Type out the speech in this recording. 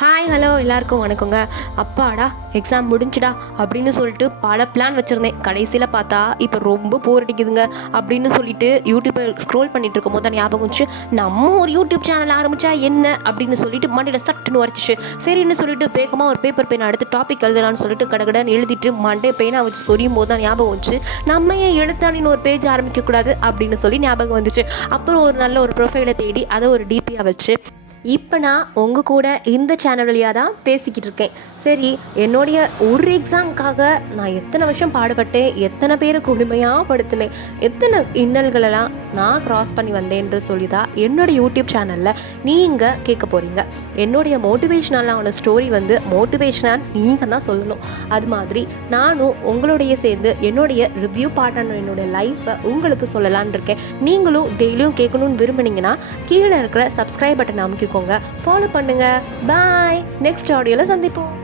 Hi hello எல்லாருக்கும் வணக்கங்க. அப்பாடா எக்ஸாம் முடிஞ்சுடா அப்படின்னு சொல்லிட்டு பல பிளான் வச்சுருந்தேன். கடைசியில் பார்த்தா இப்போ ரொம்ப போர் அடிக்குதுங்க அப்படின்னு சொல்லிட்டு யூடியூப்பை ஸ்க்ரோல் பண்ணிட்டு இருக்கும் போது தான் ஞாபகம் வந்துச்சு, நம்ம ஒரு யூடியூப் சேனல் ஆரம்பித்தா என்ன அப்படின்னு சொல்லிட்டு மண்டையில் சட்டுன்னு வரைச்சிச்சு. சரின்னு சொல்லிட்டு வேகமாக ஒரு பேப்பர் பெயின் அடுத்து டாபிக் எழுதலான்னு சொல்லிட்டு கடகடன்னு எழுதிட்டு மண்டே பெயினாக வச்சு சொரியும் போது தான் ஞாபகம் வந்துச்சு, நம்ம ஏன் எழுத்தாணின்னு ஒரு பேஜ் ஆரம்பிக்கக்கூடாது அப்படின்னு சொல்லி ஞாபகம் வந்துச்சு. அப்புறம் ஒரு நல்ல ஒரு ப்ரொஃபைலை தேடி அதை ஒரு டிபியாக வச்சு இப்போ நான் உங்கள் கூட இந்த சேனல் வழியாக தான் பேசிக்கிட்டு இருக்கேன். சரி, என்னுடைய ஒரு எக்ஸாமுக்காக நான் எத்தனை வருஷம் பாடுபட்டேன், எத்தனை பேரை கொடுமையாக படுத்தினேன், எத்தனை இன்னல்களெல்லாம் நான் க்ராஸ் பண்ணி வந்தேன்ற சொல்லி தான் என்னோடய யூடியூப் சேனலில் நீங்கள் கேட்க போகிறீங்க. என்னுடைய மோட்டிவேஷ்னலான ஸ்டோரி மோட்டிவேஷனாக நீங்கள் தான் சொல்லணும். அது மாதிரி நானும் உங்களுடைய சேர்ந்து என்னுடைய ரிவ்யூ பார்ட்டான என்னுடைய லைஃப்பை உங்களுக்கு சொல்லலான் இருக்கேன். நீங்களும் டெய்லியும் கேட்கணும்னு விரும்புனீங்கன்னா கீழே இருக்கிற சப்ஸ்கிரைப் பட்டன் அமைக்கிக்கோங்க, ஃபாலோ பண்ணுங்கள். பாய், நெக்ஸ்ட் ஆடியோவில் சந்திப்போம்.